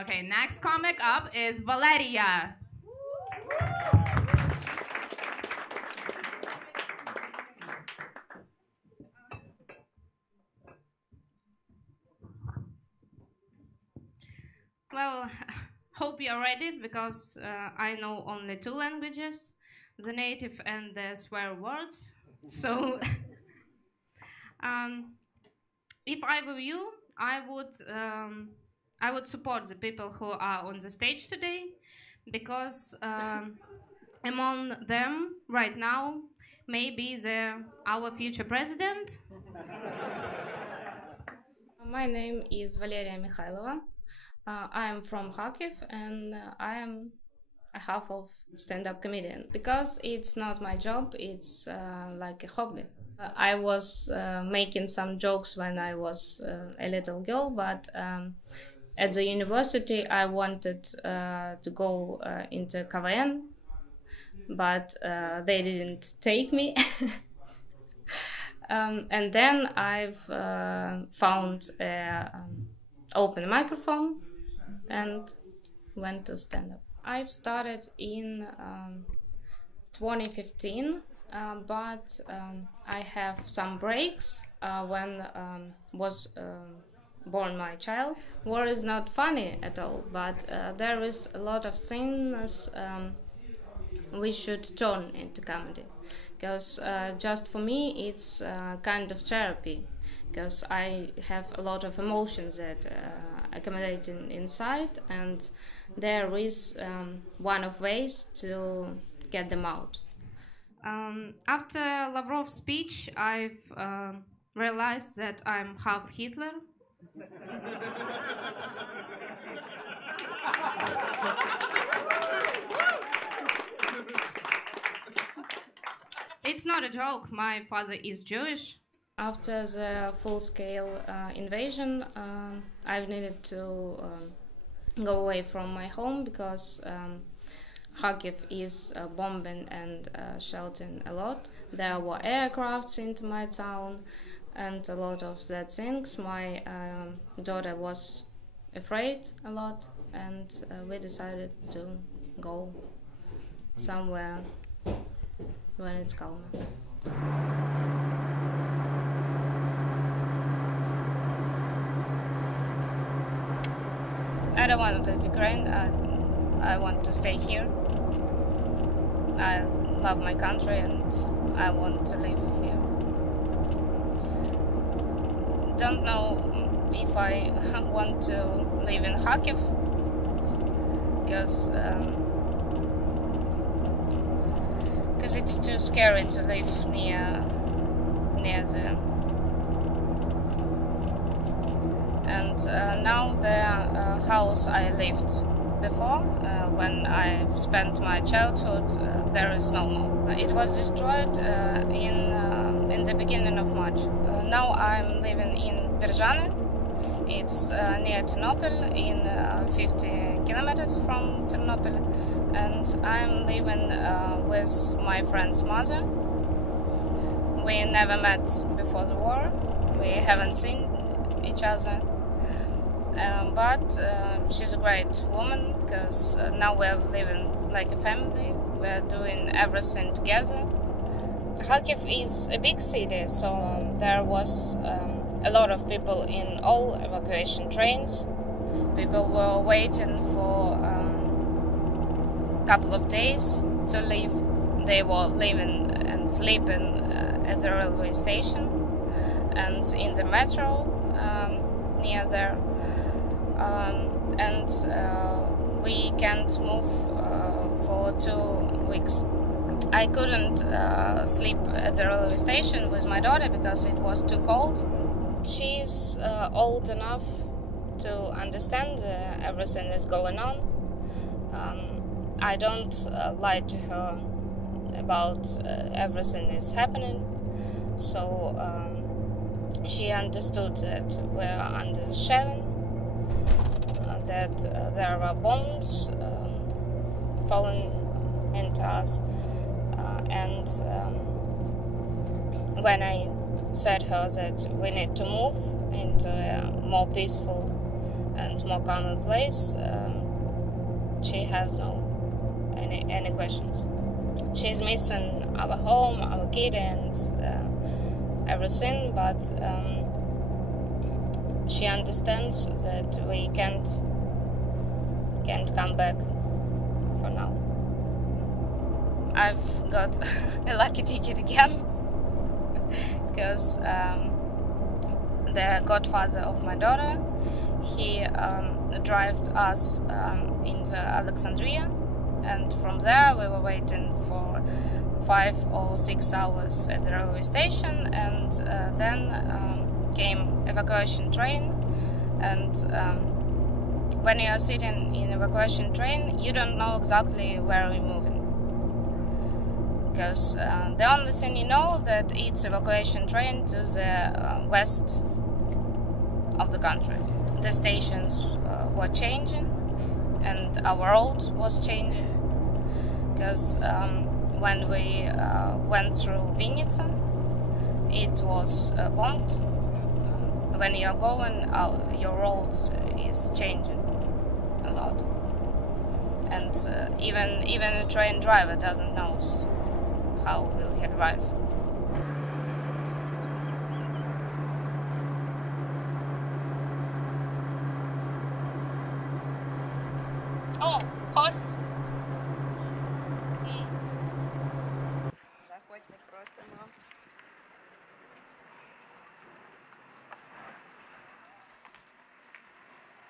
Okay, next comic up is Valeria. Well, hope you're ready because I know only two languages, the native and the swear words. So, if I were you, I would support the people who are on the stage today because among them right now maybe our future president. My name is Valeria Mikhailova. I am from Kharkiv and I am a half of stand-up comedian because it's not my job, it's like a hobby. I was making some jokes when I was a little girl, but at the university I wanted to go into KVN, but they didn't take me. And then I've found an open microphone and went to stand-up. I've started in 2015, but I have some breaks when was born my child. War is not funny at all, but there is a lot of things we should turn into comedy. Because just for me it's kind of therapy, because I have a lot of emotions that accumulate inside, and there is one of ways to get them out. After Lavrov's speech, I've realized that I'm half Hitler. It's not a joke, my father is Jewish. After the full-scale invasion, I've needed to go away from my home because Kharkiv is bombing and shelling a lot. There were aircrafts into my town and a lot of that things. My daughter was afraid a lot, and we decided to go somewhere when it's calmer. I don't want to leave Ukraine. I want to stay here. I love my country and I want to live here. Don't know if I want to live in Kharkiv because it's too scary to live near the. And now the house I lived before, when I spent my childhood, there is no more. It was destroyed in the beginning of March. Now I'm living in Berzhane. It's near Ternopil, in 50 kilometers from Ternopil, and I'm living with my friend's mother. We never met before the war. We haven't seen each other. But she's a great woman because now we're living like a family. We're doing everything together. Kharkiv is a big city, so there was a lot of people in all evacuation trains. People were waiting for a couple of days to leave. They were living and sleeping at the railway station and in the metro near there. And we can't move for 2 weeks. I couldn't sleep at the railway station with my daughter because it was too cold. She's old enough to understand everything that's going on. I don't lie to her about everything that's happening, so she understood that we're under the shelling, that there are bombs falling into us, and when I said her that we need to move into a more peaceful and more calmer place, she has no any questions. She's missing our home, our kid, and everything, but she understands that we can't come back for now. I've got a lucky ticket again because the godfather of my daughter, he drove us into Alexandria, and from there we were waiting for 5 or 6 hours at the railway station, and then came evacuation train. And when you are sitting in evacuation train, you don't know exactly where we're moving, because the only thing you know that it's evacuation train to the west of the country. The stations were changing, and our road was changing, because when we went through Vinnytsia, it was bombed. When you're going, your road is changing a lot, and even a train driver doesn't know how will he drive. Oh, horses. Заходьте, просимо.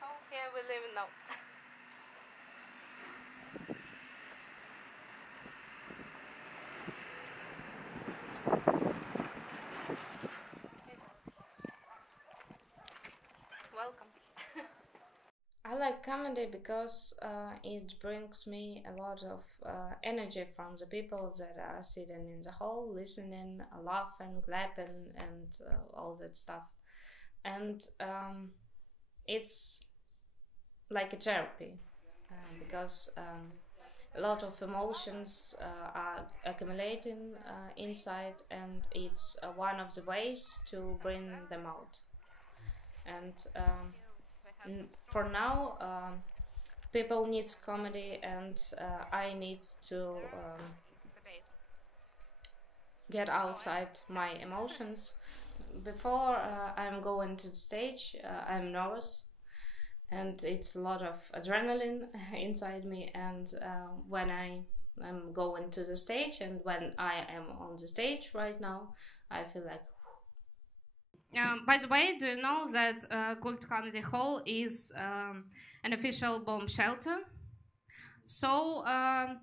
So here we live now. Welcome. I like comedy because it brings me a lot of energy from the people that are sitting in the hall, listening, laughing, clapping, and all that stuff. And it's like a therapy because a lot of emotions are accumulating inside, and it's one of the ways to bring them out. And for now, people need comedy, and I need to get outside my emotions. Before I'm going to the stage, I'm nervous, and it's a lot of adrenaline inside me. And when I'm going to the stage, and when I am on the stage right now, I feel like. By the way, do you know that Cult Comedy Hall is an official bomb shelter? So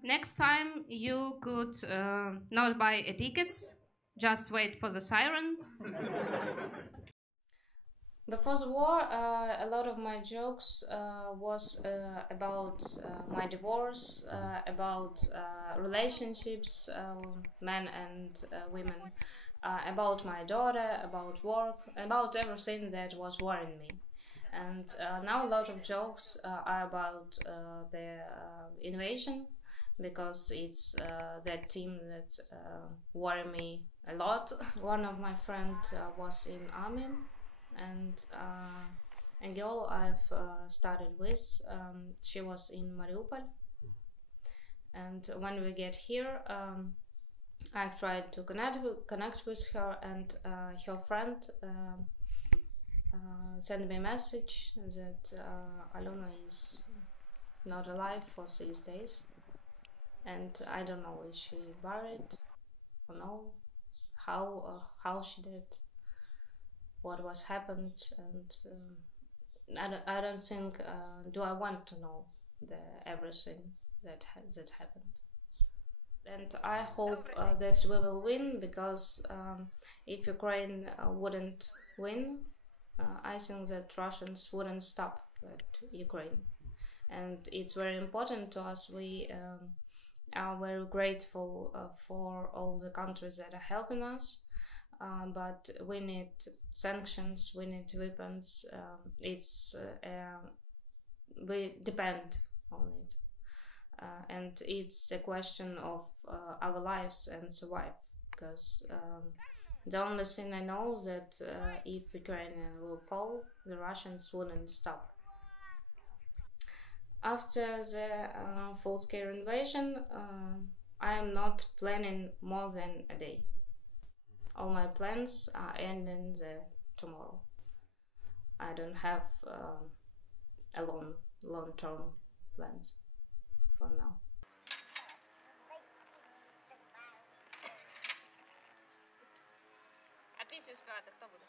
next time you could not buy a ticket, just wait for the siren. Before the war, a lot of my jokes was about my divorce, about relationships, men and women, about my daughter, about work, about everything that was worrying me. And now a lot of jokes are about the invasion, because it's that team that worry me a lot. One of my friends was in army, and a girl I've started with, she was in Mariupol. And when we get here, I've tried to connect with her, and her friend sent me a message that Alona is not alive for 6 days, and I don't know, is she buried or no, how she did, what was happened, and I don't think do I want to know everything that happened. And I hope that we will win, because if Ukraine wouldn't win, I think that Russians wouldn't stop at Ukraine. And it's very important to us. We are very grateful for all the countries that are helping us, but we need sanctions, we need weapons. We depend on it. And it's a question of our lives and survive, because the only thing I know that if Ukraine will fall, the Russians wouldn't stop. After the full-scale invasion, I am not planning more than a day. All my plans are ending tomorrow. I don't have a long-term plans for now. А пісню співати хто буде?